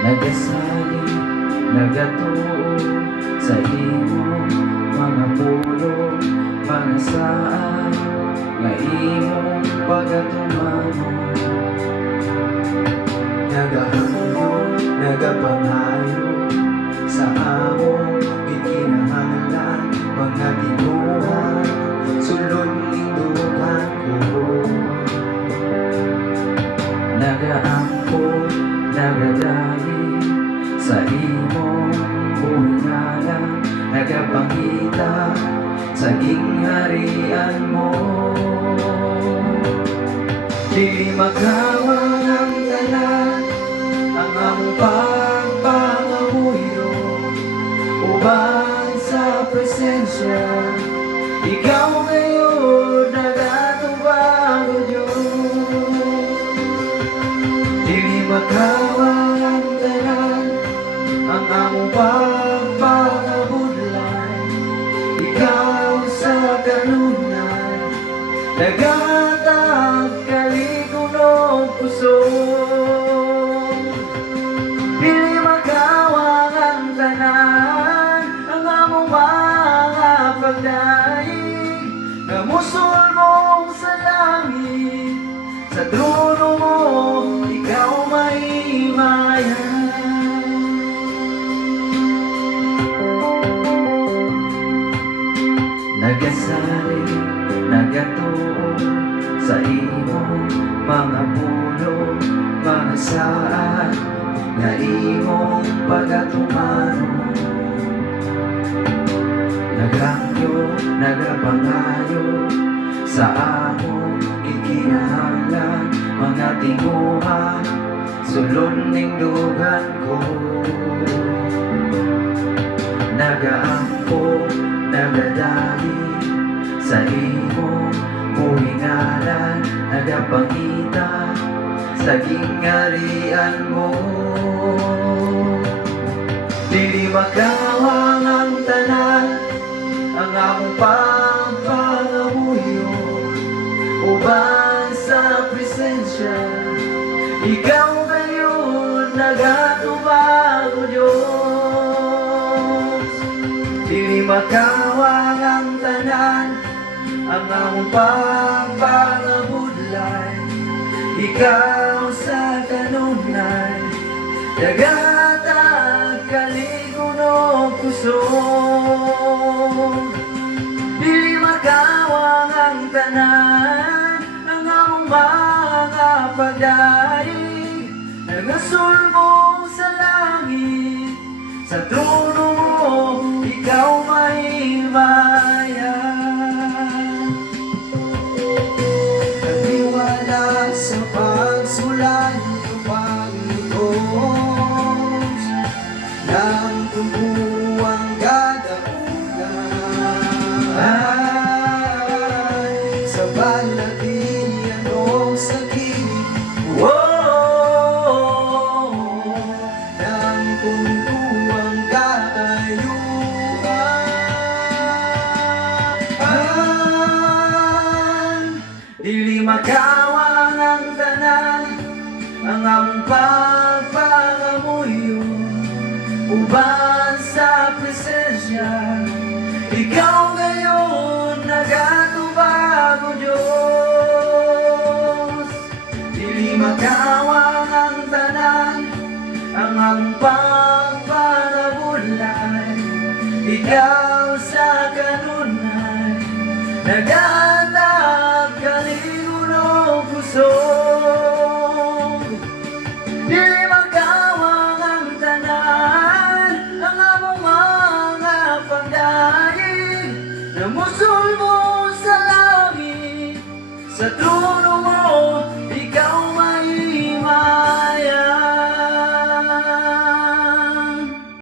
Nagasali, nagatuo sa imo Mga pulo, mga saan Nga imo pagatumano Nagahango, nagapanghayo Sa among ikinahalan Mga tinuhan, sulod ninduhan ko. Nagaangko, nagadaan sa imong bunala Nagapangita Sa harian mo. Di magawang 내가 sa imo mga pulo, mga saan nga imong pagatumano. Nagangyo, nagapangayo sa among ikinahanglan mga tinguhan sulon ning dugan ko nagaampo nagadali sa imong buhingalan nagapangita sa gingarian mo. Dili makawang ang tanan ang among pagpangamuyo uban sa presensya ikaw ngayon nagatubago Diyos. Dili makawang ang tanan ang among pagpangabudlay ikaw sa kanunay Dagatag kaligunog puso. Dili makawang ang tanan Ang among mga pagdaig Nangasulbong Dili makawang ang tanan Ang among pagpangamuyo Uban sa presensya Ikaw ngayon nagatubago Diyos. Dili makawang ang tanan Ang among pagpanabulay Ikaw sa kanunay Nagatag Se tu